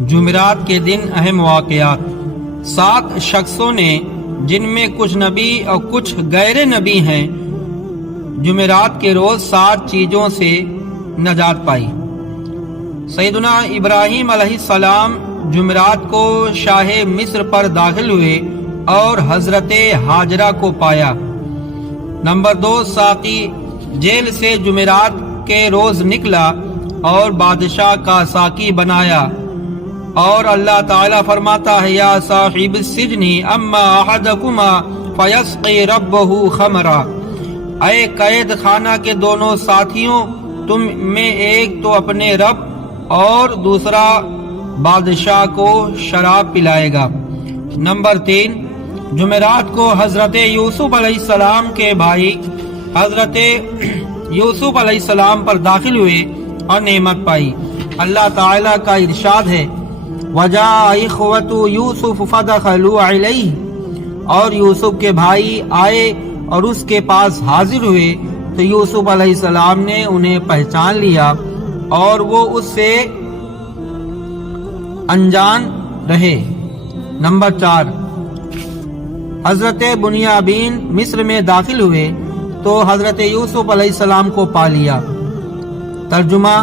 جمعرات کے دن اہم واقعات۔ 7 شخصوں نے، جن میں کچھ نبی اور کچھ غیر نبی ہیں، جمعرات کے روز 7 چیزوں سے نجات پائی۔ سیدنا ابراہیم علیہ السلام جمعرات کو شاہ مصر پر داخل ہوئے اور حضرت ہاجرہ کو پایا۔ نمبر 2، ساقی جیل سے جمعرات کے روز نکلا اور بادشاہ کا ساقی بنایا، اور اللہ تعالیٰ فرماتا ہے یا صاحب السجن اما احدکما فیسقی ربہ خمرا، اے قید خانہ کے دونوں ساتھیوں، تم میں ایک تو اپنے رب اور دوسرا بادشاہ کو شراب پلائے گا۔ نمبر 3، جمعرات کو حضرت یوسف علیہ السلام کے بھائی حضرت یوسف علیہ السلام پر داخل ہوئے اور نعمت پائی۔ اللہ تعالیٰ کا ارشاد ہے وَجَاءَ إِخْوَةُ يُوسُفُ فَدَخَلُوا عَلَيْهِ، اور یوسف کے بھائی آئے اور اس کے پاس حاضر ہوئے تو یوسف علیہ السلام نے انہیں پہچان لیا اور وہ اس سے انجان رہے۔ نمبر 4، حضرت بنیامین مصر میں داخل ہوئے تو حضرت یوسف علیہ السلام کو پا لیا۔ ترجمہ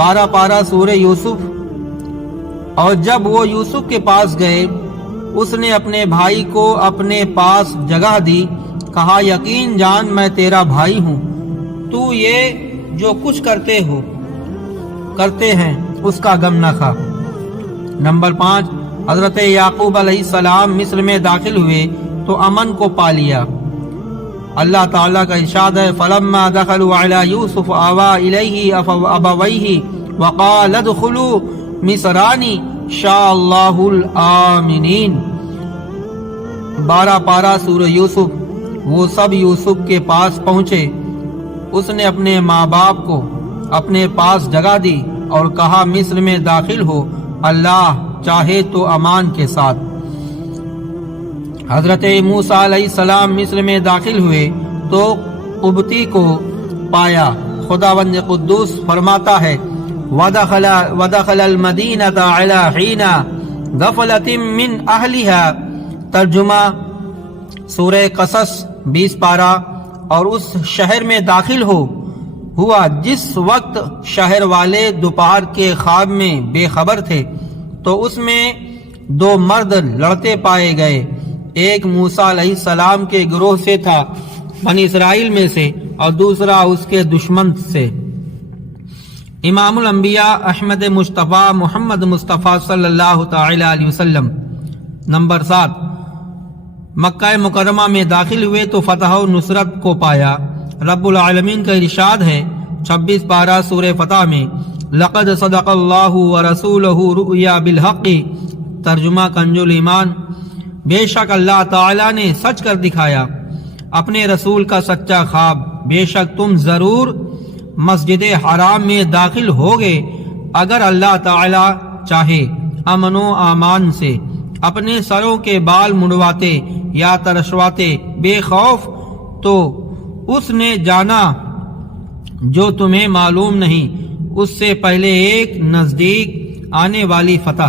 12 پارہ سورہ یوسف۔ اور جب وہ یوسف کے پاس گئے، اس نے اپنے بھائی کو اپنے پاس جگہ دی، کہا یقین جان میں تیرا بھائی ہوں، تو یہ جو کچھ کرتے ہیں اس کا غم نہ کھا۔ نمبر 5، حضرت یعقوب علیہ السلام مصر میں داخل ہوئے تو امن کو پا لیا۔ اللہ تعالیٰ کا ارشاد ہے فَلَمَّا دَخَلُوا عَلَى يُوسُفَ آوَى إِلَيْهِ أَبَوَيْهِ وَقَالَ ادْخُلُوا مِصْرَ شَاءَ اللَّهُ الْآمِنِينَ۔ 12 پارہ سورہ یوسف۔ وہ سب یوسف کے پاس پہنچے، اس نے اپنے ماں باپ کو اپنے پاس جگہ دی اور کہا مصر میں داخل ہو، اللہ چاہے تو امان کے ساتھ۔ حضرت موسیٰ علیہ السلام مصر میں داخل ہوئے تو قبطی کو پایا۔ خداوند قدوس فرماتا ہے وَدَخَلَ الْمَدِينَةَ عَلَى حِينَ غَفْلَةٍ مِّنْ أَهْلِهَا۔ ترجمہ سورہ قصص 20 پارہ۔ اور اس شہر میں داخل ہوا جس وقت شہر والے دوپہر کے خواب میں بے خبر تھے، تو اس میں 2 مرد لڑتے پائے گئے، ایک موسیٰ علیہ السلام کے گروہ سے تھا، بنی اسرائیل میں سے، اور دوسرا اس کے دشمن سے۔ امام الانبیاء احمد مصطفیٰ محمد مصطفیٰ صلی اللہ تعالی علیہ وسلم۔ نمبر 7، مکہ مکرمہ میں داخل ہوئے تو فتح و نصرت کو پایا۔ رب العالمین کا ارشاد ہے 26 پارہ سورہ فتح میں لقد صدق اللہ ورسولہ رؤیا بالحق۔ ترجمہ کنز الایمان، بے شک اللہ تعالیٰ نے سچ کر دکھایا اپنے رسول کا سچا خواب، بے شک تم ضرور مسجد حرام میں داخل ہوگے اگر اللہ تعالیٰ چاہے، امن و امان سے، اپنے سروں کے بال منڈواتے یا ترشواتے بے خوف، تو اس نے جانا جو تمہیں معلوم نہیں، اس سے پہلے ایک نزدیک آنے والی فتح۔